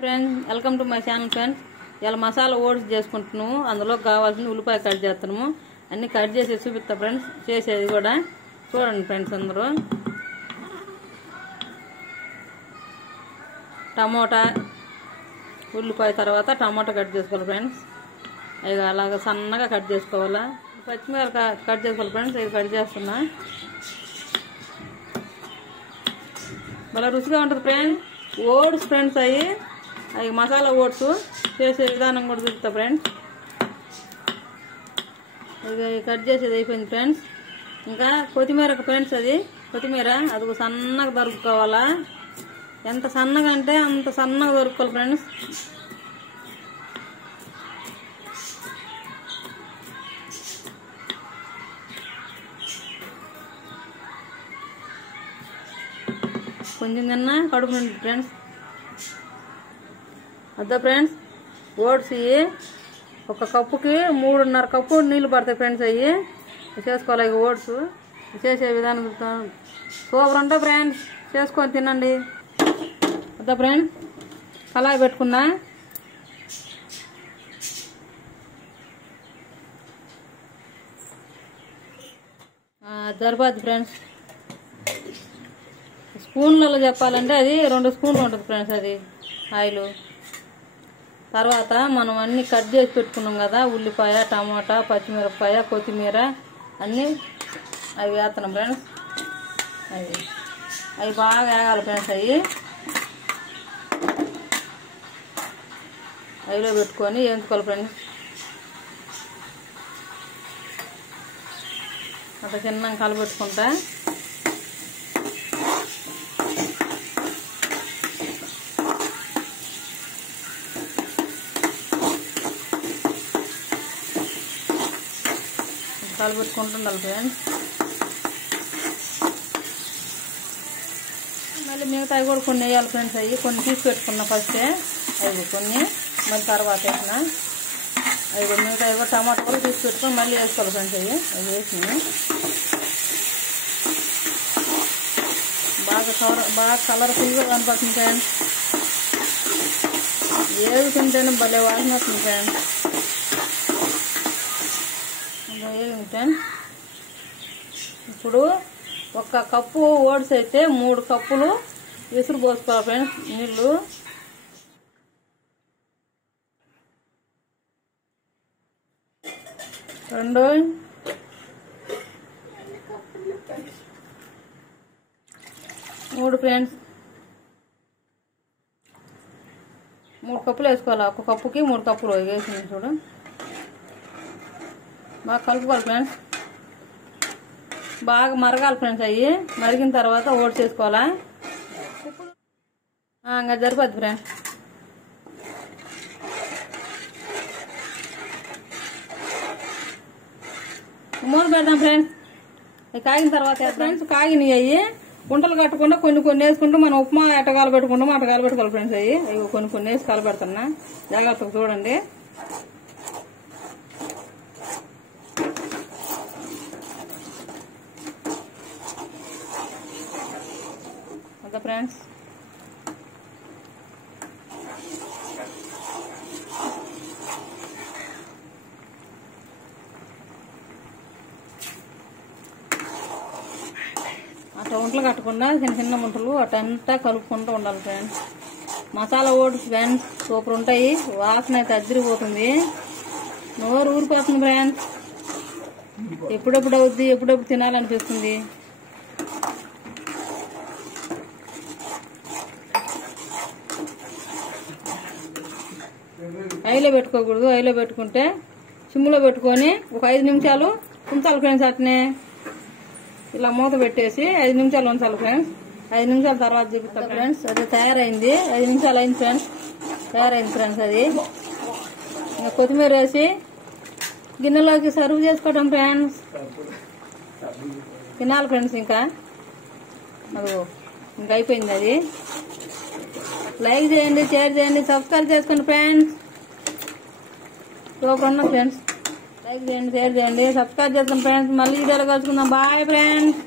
Friends, welcome to my channel friends. ఇలా masala oats చేసుకుంటున్నాము. అందులో కావాల్సిన ఉల్లిపాయ కట్ చేస్తున్నాము. అన్ని కట్ చేసి చూపిస్తా ఫ్రెండ్స్. చేసేది కూడా చూడండి ఫ్రెండ్స్. అందరూ టమోటా, ఉల్లిపాయ తర్వాత టమోటా కట్ చేసుకోవాలి ఫ్రెండ్స్. ఇక అలాగ సన్నగా కట్ చేసుకోవాలా. పచ్చిమిరపకాయ కట్ చేసుకోవాలి ఫ్రెండ్స్. ఇవి కట్ చేస్తున్నా. బాగా రుచిగా ఉంటుంది ఫ్రెండ్స్. ఓట్స్ ఫ్రెండ్స్, అవి మసాలా ఓట్స్ చేసే విధానం కూడా చూపుతా ఫ్రెండ్స్. ఇక కట్ చేసేది అయిపోయింది ఫ్రెండ్స్. ఇంకా కొత్తిమీర ఫ్రెండ్స్, అది కొత్తిమీర అది సన్నగా దొరుకుకోవాలా. ఎంత సన్నగా అంటే అంత సన్నగా దొరుకుకోవాలి ఫ్రెండ్స్. కొంచెం తిన్నా కడుపు నుండి ఫ్రెండ్స్. అదా ఫ్రెండ్స్, ఓట్స్ ఒక కప్పుకి 3.5 కప్పు నీళ్లు పడతాయి ఫ్రెండ్స్. అవి చేసుకోవాలి. ఇక ఓట్స్ చేసే విధానం సూపర్ ఉంటాయి ఫ్రెండ్స్. చేసుకొని తినండి. అదా ఫ్రెండ్స్, కళాయి పెట్టుకున్నా. సరిపోద్ది ఫ్రెండ్స్. స్పూన్లలో చెప్పాలంటే అది 2 స్పూన్లు ఉంటుంది ఫ్రెండ్స్. అది ఆయిల్ తర్వాత మనం అన్ని కట్ చేసి పెట్టుకున్నాం కదా, ఉల్లిపాయ, టమాటా, పచ్చిమిరపకాయ, కొత్తిమీర అన్నీ అవి వేస్తున్నాం ఫ్రెండ్స్. అవి బాగా వేగాలి ఫ్రెండ్స్. అవిలో పెట్టుకొని వేయించుకోవాలి ఫ్రెండ్స్. అంత చిన్నగా కలపెట్టుకుంటా. కలపెట్టుకుంటుండాలి ఫ్రెండ్స్. మళ్ళీ మిగతాయి కూడా కొన్ని వేయాలి ఫ్రెండ్స్. అవి కొన్ని తీసి పెట్టుకున్నా ఫస్టే. అవి కొన్ని మళ్ళీ తర్వాత వేసిన అవి కూడా మిగతాయి కూడా టమాటా కూడా తీసి పెట్టుకొని మళ్ళీ వేసుకోవాలి ఫ్రెండ్స్. అవి వేసినాయి. బాగా కలర్ఫుల్గా కనపడుతుంది ఫ్రెండ్స్. ఏది తింటేనే భలే వాసన వస్తుంది ఫ్రెండ్స్. ఇప్పుడు 1 కప్పు ఓట్స్ అయితే 3 కప్పులు విసురు పోసుకోవాలి ఫ్రెండ్స్ నీళ్ళు. రెండు 3 ఫ్రెండ్స్, 3 కప్పులు వేసుకోవాలి. 1 కప్పుకి 3 కప్పులు వేసింది చూడు. బాగా కలుపుకోవాలి ఫ్రెండ్స్. బాగా మరగాలి ఫ్రెండ్స్. అవి మరిగిన తర్వాత ఓట్స్ వేసుకోవాలా. ఇంకా సరిపోద్ది ఫ్రెండ్స్. మూత పెడదాం ఫ్రెండ్స్. అవి కాగిన తర్వాత ఫ్రెండ్స్ కాగినవి అవి గుంటలు కట్టకుండా కొన్ని వేసుకుంటూ మనం ఉప్మా ఎట్టగాలు పెట్టుకుంటాము అట్టగాలు పెట్టుకోవాలి ఫ్రెండ్స్. అవి కొన్ని వేసి కలపెడుతున్నా. జాగ్రత్తగా చూడండి. అదా ఫ్రెండ్స్, అట్లా వంటలు కట్టకుండా చిన్న ముంటలు అటంతా కలుపుకుంటూ ఉండాలి friends. Masala oats friends super ఉంటాయి. వాసన అయితే అదిరిపోతుంది. నోరు ఊరిపోతుంది ఫ్రెండ్స్. ఎప్పుడెప్పుడు అవుద్ది, ఎప్పుడెప్పుడు తినాలనిపిస్తుంది. ఐలో పెట్టుకోకూడదు. ఐలో పెట్టుకుంటే సిమ్లో పెట్టుకొని ఒక 5 నిమిషాలు ఉంచాలి ఫ్రెండ్స్. అట్నే ఇలా మూత పెట్టేసి 5 నిమిషాలు ఉంచాలి ఫ్రెండ్స్. 5 నిమిషాల తర్వాత చూపిస్తాం ఫ్రెండ్స్. అది తయారైంది. 5 నిమిషాలు అయింది ఫ్రెండ్స్. తయారైంది ఫ్రెండ్స్. అది ఇంకా కొత్తిమీర వేసి గిన్నెలోకి సర్వ్ చేసుకోవడం ఫ్రెండ్స్. తినాలి ఫ్రెండ్స్. ఇంకా అయిపోయింది. అది లైక్ చేయండి, షేర్ చేయండి, సబ్స్క్రైబ్ చేసుకోండి ఫ్రెండ్స్. సూపర్ ఉన్నా ఫ్రెండ్స్. లైక్ చేయండి, షేర్ చేయండి, సబ్స్క్రైబ్ చేసుకోండి ఫ్రెండ్స్. మళ్ళీ వీడియోలో కలుసుకుందాం. Bye friends.